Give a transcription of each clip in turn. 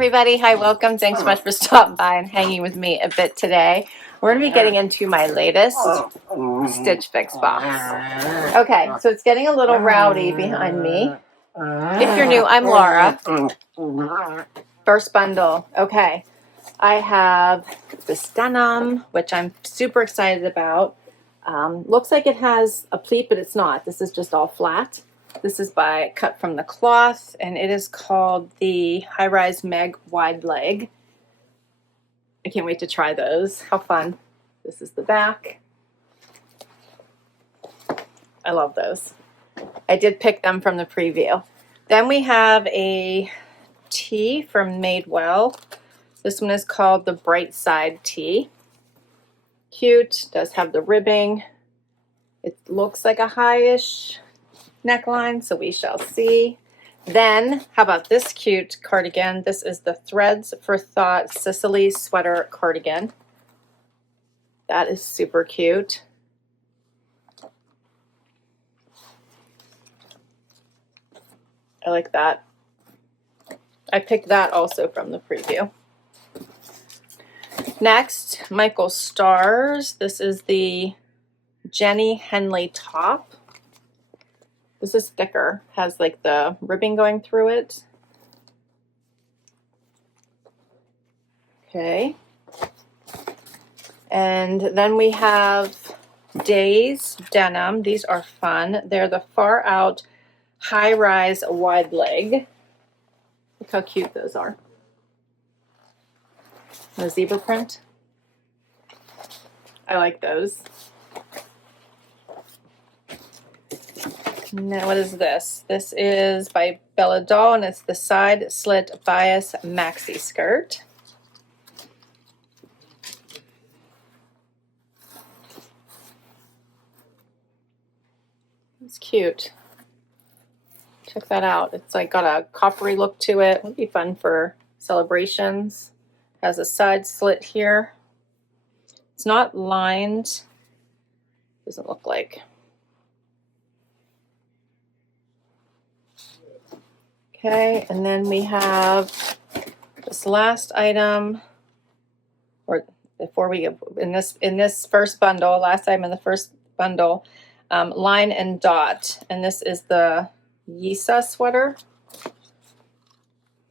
everybody. Hi, welcome. Thanks so much for stopping by and hanging with me a bit today. We're going to be getting into my latest Stitch Fix box. Okay, so it's getting a little rowdy behind me. If you're new, I'm Laura. First bundle. Okay, I have this denim, which I'm super excited about. Looks like it has a pleat, but it's not. This is just all flat. This is cut from the Kloth, and it is called the High Rise Meg Wide Leg. I can't wait to try those. How fun. This is the back. I love those. I did pick them from the preview. Then we have a tee from Madewell. This one is called the Brightside Tee. Cute, does have the ribbing. It looks like a high-ish neckline, so we shall see. Then, how about this cute cardigan? This is the Threads for Thought Cicely sweater cardigan. That is super cute. I like that. I picked that also from the preview. Next, Michael Stars. This is the Jeanny Henley top. This is thicker, has like the ribbing going through it. Okay. And then we have Daze Denim. These are fun. They're the Far Out High Rise Wide Leg. Look how cute those are. The zebra print. I like those. Now, what is this? This is by Dahl, and it's the side slit bias maxi skirt. It's cute. Check that out. It's like got a coppery look to it. Would be fun for celebrations. Has a side slit here. It's not lined. Doesn't look like. Okay, and then we have this last item, or before we in this first bundle, last item in the first bundle, Line and Dot, and this is the Ysa Sweater.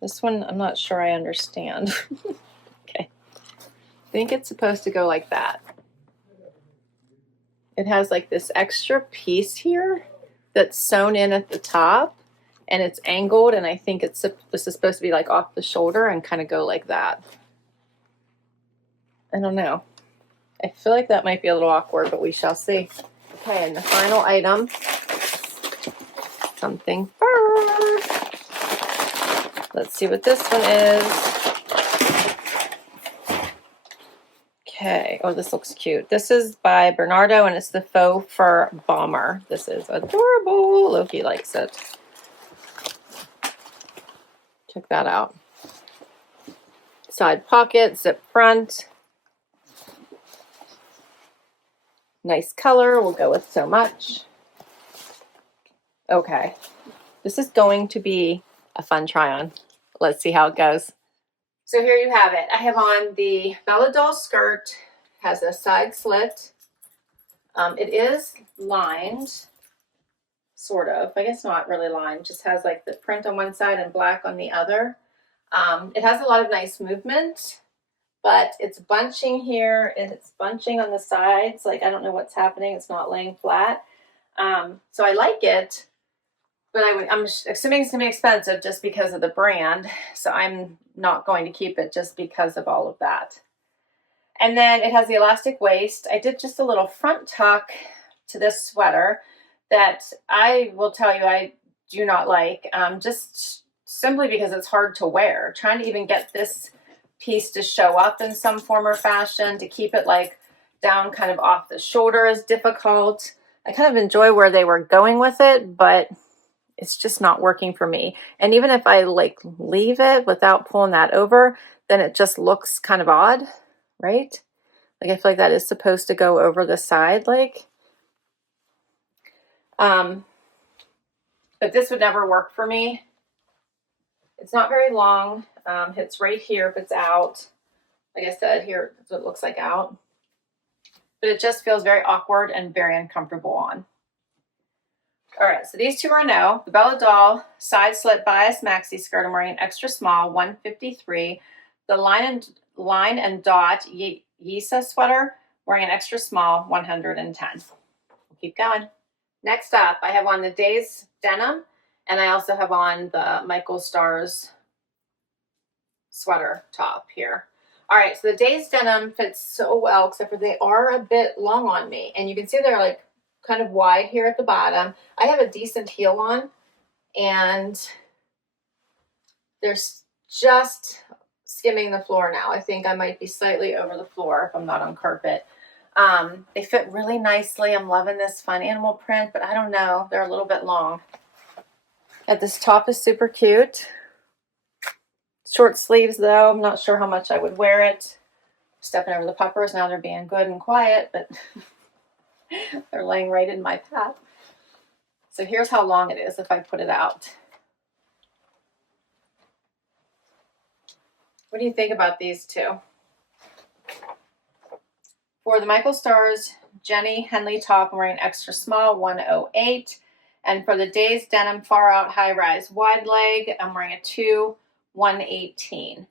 This one I'm not sure I understand. Okay, I think it's supposed to go like that. It has like this extra piece here that's sewn in at the top. And it's angled, and I think this is supposed to be like off the shoulder and kind of go like that. I don't know. I feel like that might be a little awkward, but we shall see. Okay, and the final item, something fur. Let's see what this one is. Okay, oh, this looks cute. This is by Bernardo, and it's the Faux Fur Bomber. This is adorable. Loki likes it. Check that out. Side pocket, zip front. Nice color. We'll go with so much. Okay. This is going to be a fun try on. Let's see how it goes. So here you have it. I have on the Dahl skirt. Has a side slit. It is lined. Sort of. I guess not really lined. Just has like the print on one side and black on the other. It has a lot of nice movement, but it's bunching here and it's bunching on the sides. Like, I don't know what's happening. It's not laying flat. So I like it, but I'm assuming it's going to be expensive just because of the brand. So I'm not going to keep it just because of all of that. And then it has the elastic waist. I did just a little front tuck to this sweater that I will tell you I do not like, just simply because it's hard to wear. Trying to even get this piece to show up in some form or fashion, to keep it like down kind of off the shoulder is difficult. I kind of enjoy where they were going with it, but it's just not working for me. And even if I like leave it without pulling that over, then it just looks kind of odd, right? Like I feel like that is supposed to go over the side, like. But this would never work for me. It's not very long. It's right here if it's out. Like I said, here is what it looks like out. But it just feels very awkward and very uncomfortable on. All right, so these two are a no. The Bella Doll side slit bias maxi skirt, I'm wearing an extra small, 153. The line and dot Ysa Sweater, wearing an extra small, 110. We'll keep going. Next up, I have on the Daze Denim, and I also have on the Michael Stars sweater top here. All right, so the Daze Denim fits so well, except for they are a bit long on me. And you can see they're like kind of wide here at the bottom. I have a decent heel on, and they're just skimming the floor now. I think I might be slightly over the floor if I'm not on carpet. They fit really nicely. I'm loving this fun animal print, but I don't know. They're a little bit long. And this top is super cute. Short sleeves though. I'm not sure how much I would wear it. Stepping over the puppers. Now they're being good and quiet, but they're laying right in my path. So here's how long it is if I put it out. What do you think about these two? For the Michael Stars Jeanny Henley top, I'm wearing extra small, 108. And for the Daze Denim Far Out High Rise Wide Leg, I'm wearing a 2, 118.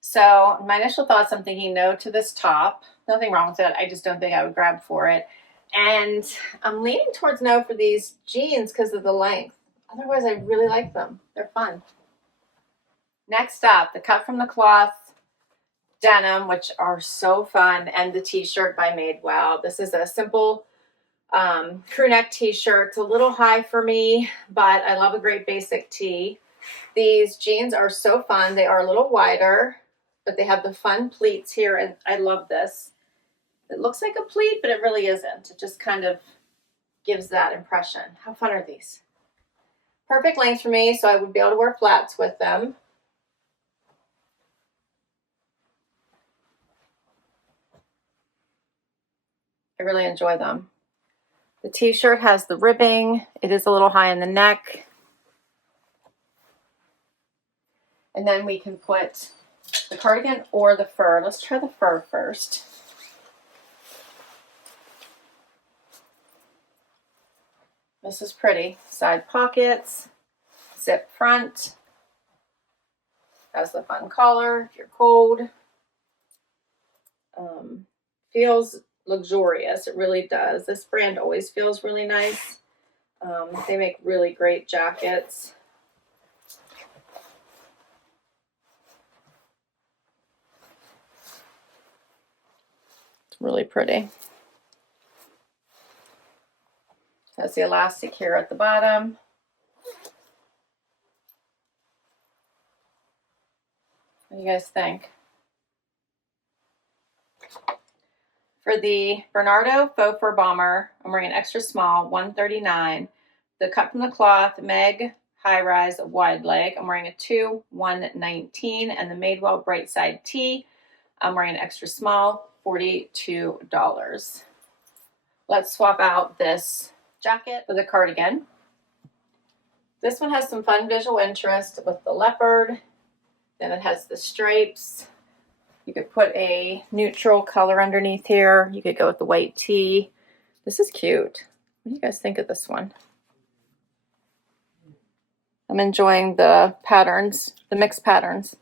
So my initial thoughts, I'm thinking no to this top. Nothing wrong with it. I just don't think I would grab for it. And I'm leaning towards no for these jeans because of the length. Otherwise, I really like them. They're fun. Next up, the cut from the Kloth denim, which are so fun, and the t-shirt by Madewell. This is a simple crew neck t-shirt. It's a little high for me, but I love a great basic tee. These jeans are so fun. They are a little wider, but they have the fun pleats here, and I love this. It looks like a pleat, but it really isn't. It just kind of gives that impression. How fun are these? Perfect length for me, so I would be able to wear flats with them. I really enjoy them. The t-shirt has the ribbing. It is a little high in the neck. And then we can put the cardigan or the fur. Let's try the fur first. This is pretty. Side pockets, zip front. Has the fun collar if you're cold. Feels luxurious. It really does. This brand always feels really nice. They make really great jackets. It's really pretty. Has the elastic here at the bottom. What do you guys think? For the Bernardo Faux Fur Bomber, I'm wearing an extra small, 139. The cut from the Kloth Meg High Rise Wide Leg, I'm wearing a 2, 119. And the Madewell Brightside Tee, I'm wearing an extra small, $42. Let's swap out this jacket with a cardigan. This one has some fun visual interest with the leopard. Then it has the stripes. You could put a neutral color underneath here. You could go with the white tee. This is cute. What do you guys think of this one? I'm enjoying the patterns, the mixed patterns.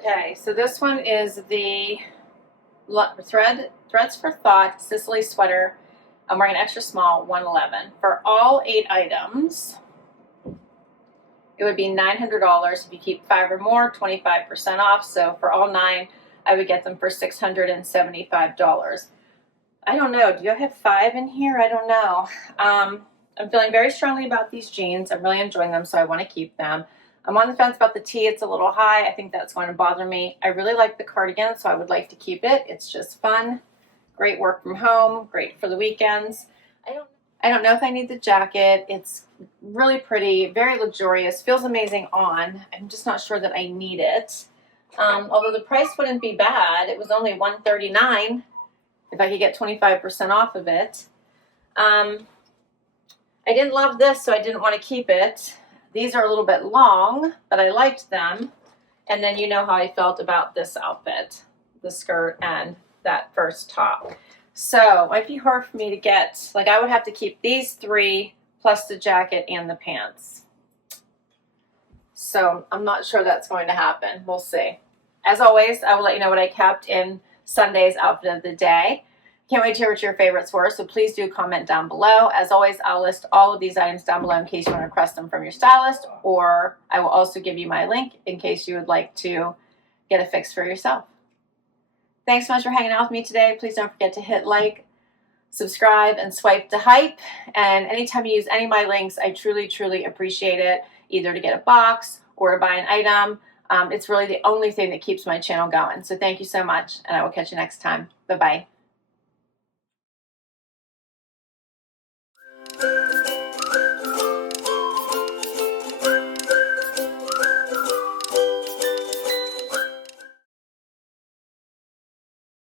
Okay, so this one is the Threads for Thought Cicely sweater. I'm wearing an extra small, 111. For all 8 items, it would be $900. If you keep 5 or more, 25% off. So for all 9, I would get them for $675. I don't know. Do I have 5 in here? I don't know. I'm feeling very strongly about these jeans. I'm really enjoying them, so I want to keep them. I'm on the fence about the tee. It's a little high. I think that's going to bother me. I really like the cardigan, so I would like to keep it. It's just fun. Great work from home. Great for the weekends. I don't know if I need the jacket. It's really pretty, very luxurious, feels amazing on. I'm just not sure that I need it. Although the price wouldn't be bad. It was only $139. if I could get 25% off of it. I didn't love this, so I didn't want to keep it. These are a little bit long, but I liked them. And then you know how I felt about this outfit, the skirt and that first top. So it might be hard for me to get, like I would have to keep these 3 plus the jacket and the pants. So I'm not sure that's going to happen. We'll see. As always, I will let you know what I kept in Sunday's outfit of the day. Can't wait to hear what your favorites were, so please do comment down below. As always, I'll list all of these items down below in case you want to request them from your stylist, or I will also give you my link in case you would like to get a fix for yourself. Thanks so much for hanging out with me today. Please don't forget to hit like, subscribe, and swipe to hype. And anytime you use any of my links, I truly, truly appreciate it, either to get a box or to buy an item. It's really the only thing that keeps my channel going. So thank you so much, and I will catch you next time. Bye-bye.